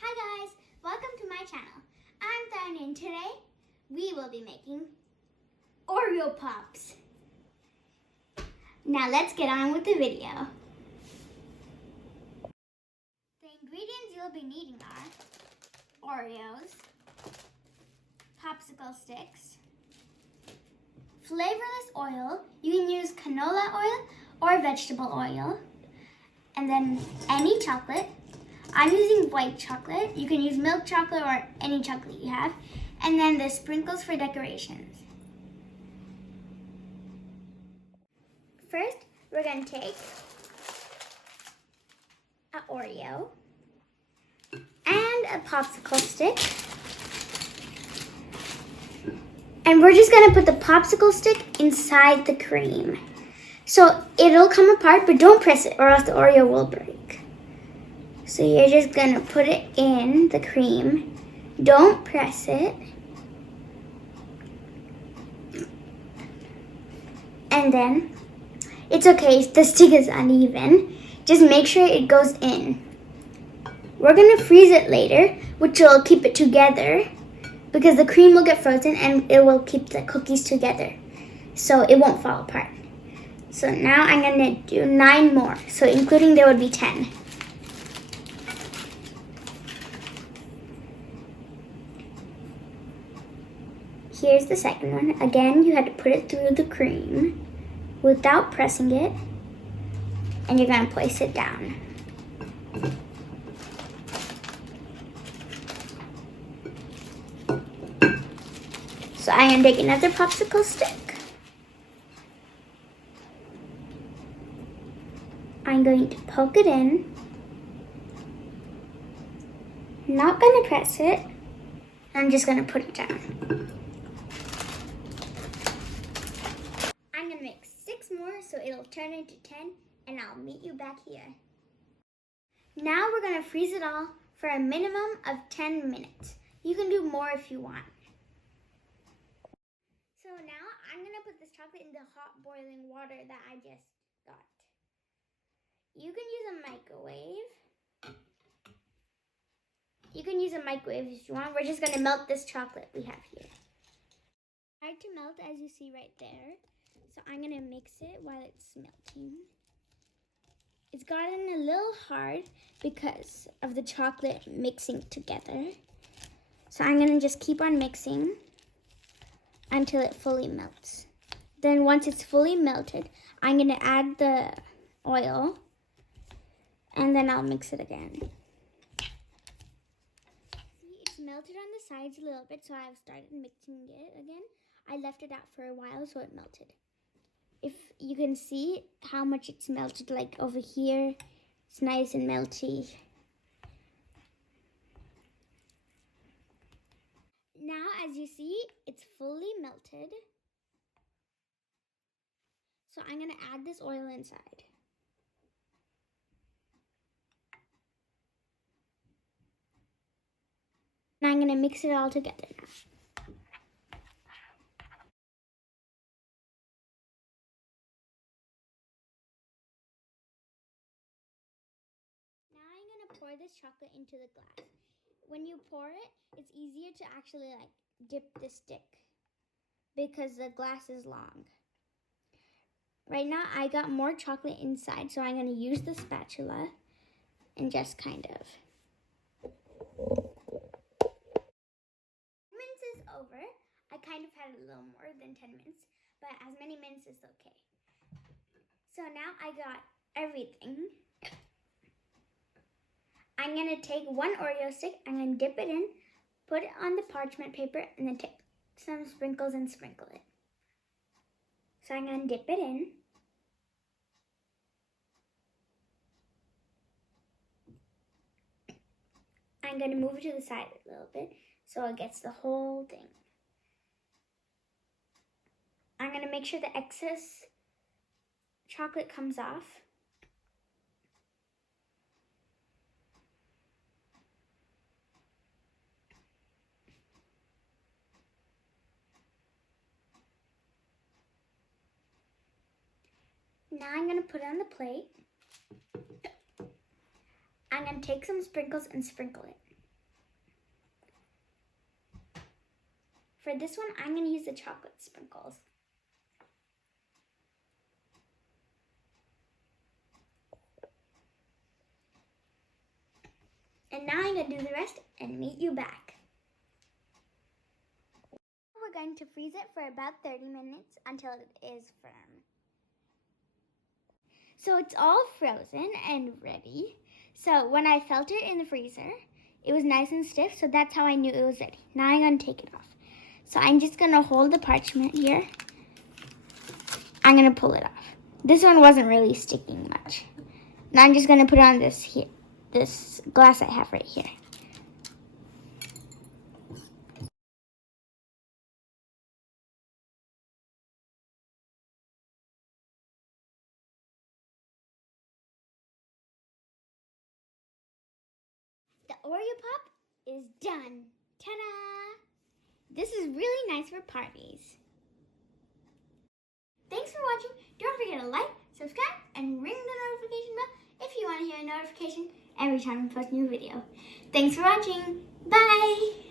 Hi guys, welcome to my channel. I'm Tharan and today we will be making Oreo Pops. Now let's get on with the video. The ingredients you'll be needing are Oreos, popsicle sticks, flavorless oil. You can use canola oil or vegetable oil, and then any chocolate. I'm using white chocolate. You can use milk chocolate or any chocolate you have. And then the sprinkles for decorations. First, we're going to take an Oreo and a popsicle stick. And we're just going to put the popsicle stick inside the cream. So it'll come apart, but don't press it or else the Oreo will break. So you're just gonna put it in the cream. Don't press it. And then, it's okay if the stick is uneven. Just make sure it goes in. We're gonna freeze it later, which will keep it together because the cream will get frozen and it will keep the cookies together. So it won't fall apart. So now I'm gonna do 9 more. So including there would be 10. Here's the second one. Again, you had to put it through the cream without pressing it, and you're gonna place it down. So I'm gonna take another popsicle stick. I'm going to poke it in. Not gonna press it. I'm just gonna put it down. I'm gonna make 6 more so it'll turn into 10 and I'll meet you back here. Now we're gonna freeze it all for a minimum of 10 minutes. You can do more if you want. So now I'm gonna put this chocolate in the hot boiling water that I just got. You can use a microwave. If you want. We're just gonna melt this chocolate we have here. Hard to melt as you see right there. So I'm gonna mix it while it's melting. It's gotten a little hard because of the chocolate mixing together. So I'm gonna just keep on mixing until it fully melts. Then once it's fully melted, I'm gonna add the oil and then I'll mix it again. See, it's melted on the sides a little bit, so I've started mixing it again. I left it out for a while so it melted. If you can see how much it's melted, like over here, it's nice and melty. Now, as you see, it's fully melted. So I'm gonna add this oil inside. And I'm gonna mix it all together now. Pour this chocolate into the glass. When you pour it, it's easier to actually dip the stick because the glass is long. Right now I got more chocolate inside, so I'm going to use the spatula and just kind of. Minutes is over. I kind of had a little more than 10 minutes, but as many minutes is okay. So now I got everything. I'm going to take 1 Oreo stick, I'm going to dip it in, put it on the parchment paper, and then take some sprinkles and sprinkle it. So I'm going to dip it in. I'm going to move it to the side a little bit so it gets the whole thing. I'm going to make sure the excess chocolate comes off. Now I'm going to put it on the plate. I'm going to take some sprinkles and sprinkle it. For this one, I'm going to use the chocolate sprinkles. And now I'm going to do the rest and meet you back. We're going to freeze it for about 30 minutes until it is firm. So it's all frozen and ready. So when I felt it in the freezer, it was nice and stiff, so that's how I knew it was ready. Now I'm going to take it off. So I'm just going to hold the parchment here. I'm going to pull it off. This one wasn't really sticking much. Now I'm just going to put it on this glass I have right here. The Oreo Pop is done. Ta-da! This is really nice for parties. Thanks for watching. Don't forget to like, subscribe, and ring the notification bell if you want to hear a notification every time we post a new video. Thanks for watching. Bye!